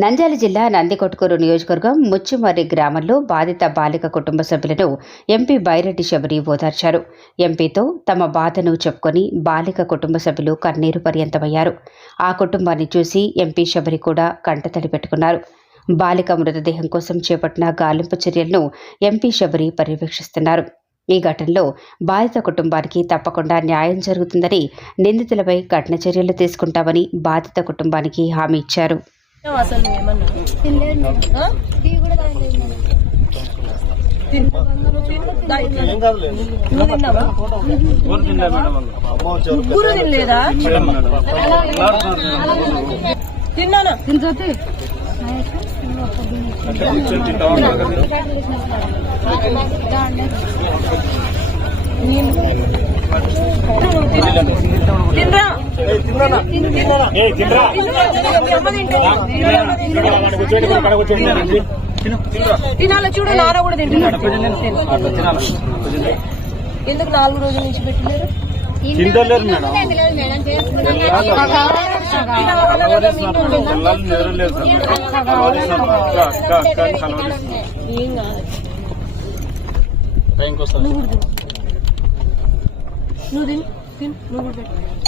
నంద్యాల జిల్లా నందికొట్కూరు నియోజకవర్గం ముచ్చుమర్రి గ్రామంలో బాధిత బాలిక కుటుంబ సభ్యులను ఎంపీ బైరెడ్డి శబరి ఓదార్చారు. ఎంపీతో తమ బాధను చెప్పుకొని బాలిక కుటుంబ సభ్యులు కన్నీరు పర్యంతమయ్యారు. ఆ కుటుంబాన్ని చూసి ఎంపీ శబరి కూడా కంటతడి పెట్టుకున్నారు. బాలిక మృతదేహం కోసం చేపట్టిన గాలింపు చర్యలను ఎంపీ శబరి పర్యవేక్షిస్తున్నారు. ఈ ఘటనలో బాధిత కుటుంబానికి తప్పకుండా న్యాయం జరుగుతుందని నిందితులపై కఠిన చర్యలు తీసుకుంటామని బాధిత కుటుంబానికి హామీ ఇచ్చారు. అసలు తిన్నావా? ముగ్గురు తినలేదా? తిన్నానా? తినచోతే తినరా తినాలి చూడు కూడా తింటున్నాడు ఎందుకు నాలుగు రోజుల నుంచి తింటలేరు మేడం. నిద్రలేదు ఏం కాదు నువ్వు తిని తిని. నువ్వు కూడా పెట్టు.